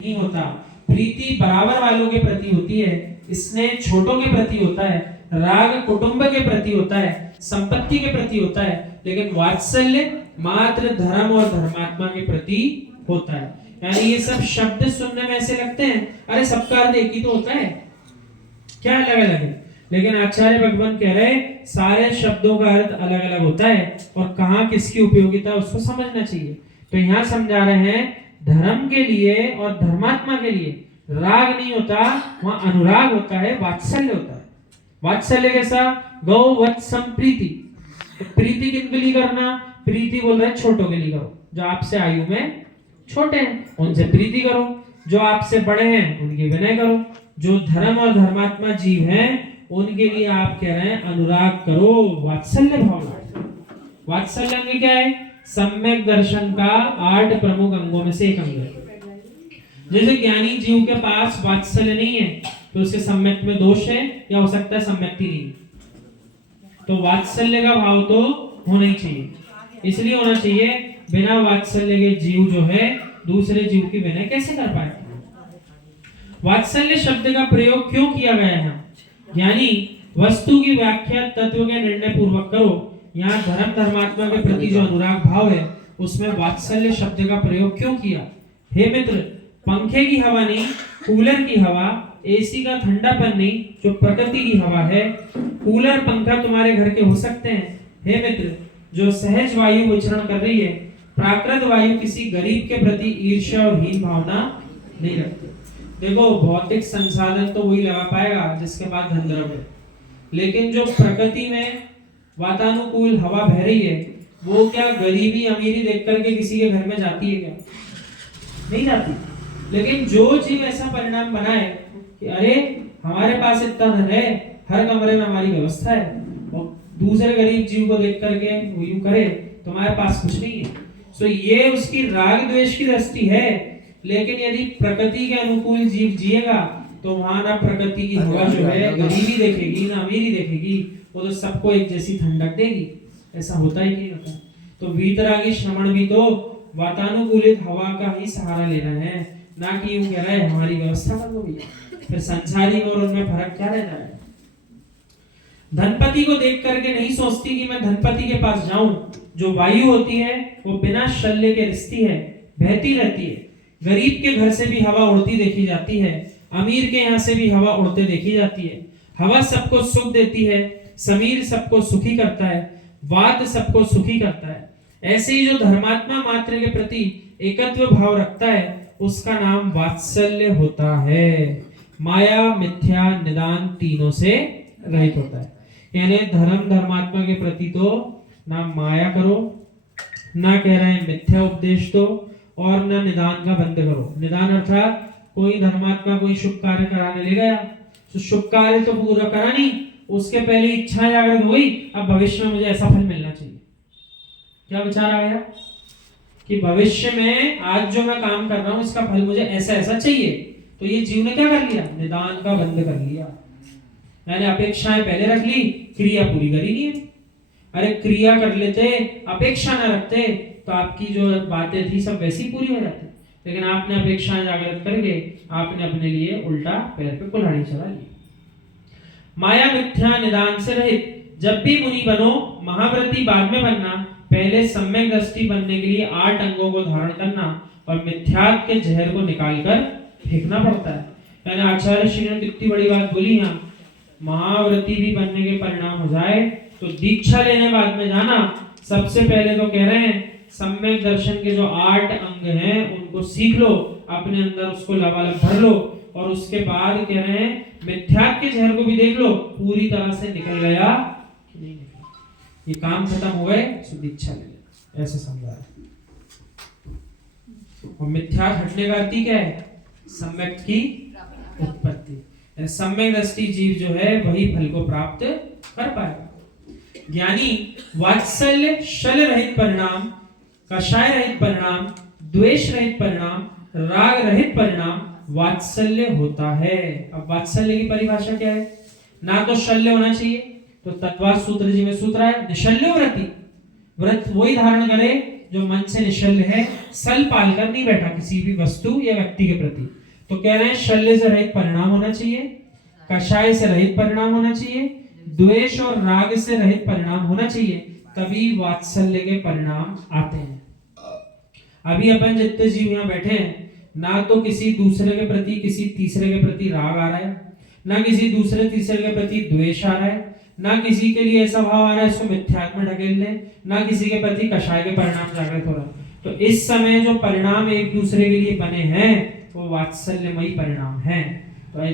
नहीं होता। प्रीति बराबर वालों के प्रति होती है, स्नेह छोटों के प्रति होता है, राग कुटुंब के प्रति होता है, संपत्ति के प्रति होता है, लेकिन वात्सल्य मात्र धर्म और धर्मात्मा के प्रति होता है। यानी ये सब शब्द सुनने में ऐसे लगते हैं, अरे सबका अर्थ एक ही तो होता है, क्या अलग अलग है? लेकिन आचार्य भगवान कह रहे सारे शब्दों का अर्थ अलग अलग होता है और कहाँ किसकी उपयोगिता उसको समझना चाहिए। तो यहाँ समझा रहे हैं धर्म के लिए और धर्मात्मा के लिए राग नहीं होता, वहां अनुराग होता है, वात्सल्य होता है। वात्सल्य कैसा? गौ वत्सम प्रीति। तो प्रीति किनके लिए करना? प्रीति बोल रहे छोटों के लिए करो, जो आपसे आयु में छोटे हैं उनसे प्रीति करो, जो आपसे बड़े हैं उनकी विनय करो, जो धर्म और धर्मात्मा जीव हैं उनके लिए आप कह रहे हैं अनुराग करो, वात्सल्य भाव। वात्सल्य अंग क्या है? सम्यक दर्शन का 8 प्रमुख अंगों में से एक अंग है। जैसे ज्ञानी जीव के पास वात्सल्य नहीं है तो उसके सम्यक में दोष है, या हो सकता है सम्यक्ति नहीं। तो वात्सल्य का भाव तो होना ही चाहिए, इसलिए होना चाहिए, बिना वात्सल्य के जीव जो है दूसरे जीव की विनय कैसे कर पाए? वात्सल्य शब्द का प्रयोग क्यों किया गया है? यानी वस्तु की व्याख्या तत्व के निर्णय पूर्वक करो। यहाँ धर्म धर्मात्मा के प्रति जो अनुराग भाव है उसमें वात्सल्य शब्द का प्रयोग क्यों किया? हे मित्र, पंखे की हवा नहीं, कूलर की हवा, एसी का ठंडापन नहीं, जो प्रकृति की हवा है, कूलर पंखा तुम्हारे घर के हो सकते हैं। हे मित्र, जो सहज वायु विचरण कर रही है, प्राकृत वायु किसी गरीब के प्रति ईर्ष्या और हीन भावना नहीं रखती। देखो, भौतिक संसाधन तो वही लगा पाएगा जिसके पास धन द्रव्य है, लेकिन जो प्रकृति में वातानुकूल हवा बह रही है वो क्या गरीबी अमीरी देख करके किसी के घर में जाती है क्या? नहीं जाती। लेकिन जो जीव ऐसा परिणाम बनाए कि अरे हमारे पास इतना धन है, हर कमरे में हमारी व्यवस्था है, और दूसरे गरीब जीव को देख करके वो यूं करे तुम्हारे पास कुछ नहीं है, तो ये उसकी राग द्वेष की दृष्टि है। लेकिन यदि प्रकृति के अनुकूल जीव जिएगा तो वहां ना प्रकृति की हवा जो है गरीबी देखेगी ना अमीरी देखेगी, वो तो सबको एक जैसी ठंडक देगी। ऐसा होता ही नहीं होता। तो वीतरागी श्रमण भी तो वातानुकूलित हवा का ही सहारा ले रहे हैं, ना कि यूं कह रहे हैं हमारी व्यवस्था कर दो भैया। फिर संसारी और उनमें फर्क क्या रह जाएगा? धनपति को देख करके नहीं सोचती कि मैं धनपति के पास जाऊं। जो वायु होती है वो बिना शल्य के रिश्ती है, बहती रहती है। गरीब के घर से भी हवा उड़ती देखी जाती है, अमीर के यहाँ से भी हवा उड़ते देखी जाती है। हवा सबको सुख देती है, समीर सबको सुखी करता है, वात सबको सुखी करता है। ऐसे ही जो धर्मात्मा मात्र के प्रति एकत्व भाव रखता है उसका नाम वात्सल्य होता है। माया मिथ्या निदान तीनों से रहित होता है। यानी धर्म धर्मात्मा के प्रति तो ना माया करो, ना कह रहे हैं मिथ्या उपदेश दो, और ना निदान का बंद करो। निदान अर्थात कोई धर्मात्मा कोई शुभ कार्य कराने ले गया तो शुभ कार्य तो पूरा करा नहीं, उसके पहले इच्छा जागृत हुई, अब भविष्य में मुझे ऐसा फल मिलना चाहिए। क्या विचार आ गया कि भविष्य में आज जो मैं काम कर रहा हूं इसका फल मुझे ऐसा ऐसा चाहिए, तो ये जीव ने क्या कर लिया? निदान का बंद कर लिया। यानी अपेक्षाएं पहले रख ली, क्रिया पूरी करी नहीं है। अरे क्रिया कर लेते, अपेक्षा न रखते तो आपकी जो बातें थी सब वैसी पूरी हो जाती, लेकिन आपने अपेक्षाएं जागृत करके आपने अपने लिए उल्टा पैर पे कुल्हाड़ी चला ली। माया मिथ्या निदान से रहित जब भी मुनि बनो, महाव्रती बाद में बनना, पहले सम्यक दृष्टि बनने के लिए 8 अंगों को धारण करना और मिथ्यात्व के जहर को निकालकर फेंकना पड़ता है। यानी आचार्य श्री ने कितनी बड़ी बात बोली यहाँ, महाव्रती भी बनने के परिणाम हो जाए तो दीक्षा लेने बाद में जाना। सबसे पहले तो कह रहे हैं सम्यक दर्शन के जो 8 अंग हैं उनको सीख लो, अपने अंदर उसको लबालब भर लो, और उसके बाद कह रहे हैं मिथ्यात्व के जहर को भी देख लो पूरी तरह से निकल गया कि नहीं निकला, ये काम खत्म हो गए तो दीक्षा ले ले, ऐसे समझा है। और मिथ्यात्व हटने का अर्थ क्या है? सम्यक की उत्पत्ति। सम्यक दृष्टि जीव जो है वही फल को प्राप्त कर पाएगा। ज्ञानी वात्सल्य शल रहित परिणाम, कषाय रहित परिणाम, द्वेष रहित परिणाम, राग रहित परिणाम वात्सल्य होता है। अब वात्सल्य की परिभाषा क्या है? ना तो शल्य होना चाहिए, तो तत्वात् सूत्र जी में सूत्र है निशल्यो व्रति, व्रत वही धारण करे जो मन से निश्चल है, सल पालकर नहीं बैठा किसी भी वस्तु या व्यक्ति के प्रति। तो कह रहे हैं शल्य से रहित परिणाम होना चाहिए, कषाय से रहित परिणाम होना चाहिए, द्वेष और राग से रहित परिणाम होना चाहिए, तभी वात्सल्य के परिणाम आते हैं। अभी अपन जितने जीव यहाँ बैठे हैं, ना तो किसी दूसरे के प्रति किसी तीसरे के प्रति राग आ रहा है, ना किसी दूसरे तीसरे के प्रति द्वेष आ रहा है, ना किसी के लिए ऐसा भाव आ रहा है इसको मिथ्यात्व में ढकेल ले, ना किसी के प्रति कषाय के परिणाम जागृत हो रहा है। तो इस समय जो परिणाम एक दूसरे के लिए बने हैं वो वात्सल्यमयी परिणाम हैं। तो